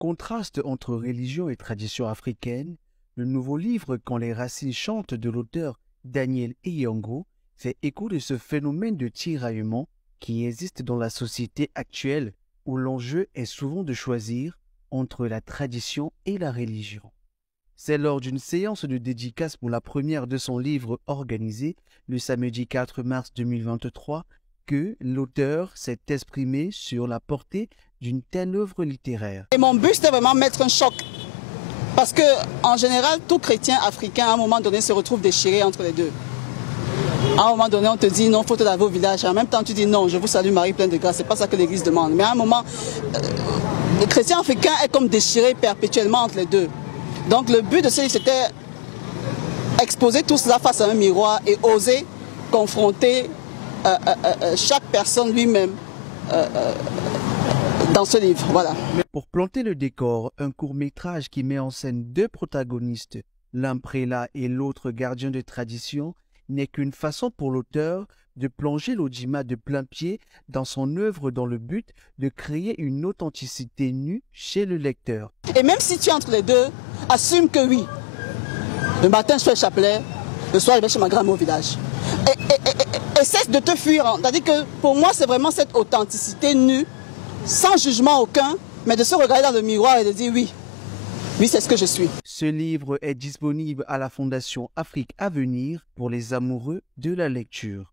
Contraste entre religion et tradition africaine, le nouveau livre Quand les racines chantent de l'auteur Daniel Eyongo fait écho de ce phénomène de tiraillement qui existe dans la société actuelle où l'enjeu est souvent de choisir entre la tradition et la religion. C'est lors d'une séance de dédicace pour la première de son livre organisée le samedi 4 mars 2023 que l'auteur s'est exprimé sur la portée d'une telle œuvre littéraire. Et mon but, c'était vraiment mettre un choc. Parce que, en général, tout chrétien africain, à un moment donné, se retrouve déchiré entre les deux. À un moment donné, on te dit non, il faut te laver au village. En même temps, tu dis non, je vous salue Marie pleine de grâce. C'est pas ça que l'Église demande. Mais à un moment, le chrétien africain est comme déchiré perpétuellement entre les deux. Donc le but de ce livre, c'était exposer tout cela face à un miroir et oser confronter chaque personne lui-même dans ce livre. Voilà. Pour planter le décor, un court-métrage qui met en scène deux protagonistes, l'un prélat et l'autre gardien de tradition, n'est qu'une façon pour l'auteur de plonger l'audimat de plein pied dans son œuvre dans le but de créer une authenticité nue chez le lecteur. Et même si tu es entre les deux, assume que oui, le matin je fais le chapelet, le soir je vais chez ma grand-mère au village. Et cesse de te fuir. C'est-à-dire que pour moi c'est vraiment cette authenticité nue, sans jugement aucun, mais de se regarder dans le miroir et de dire oui. Oui, c'est ce que je suis. Ce livre est disponible à la Fondation Afrique à venir pour les amoureux de la lecture.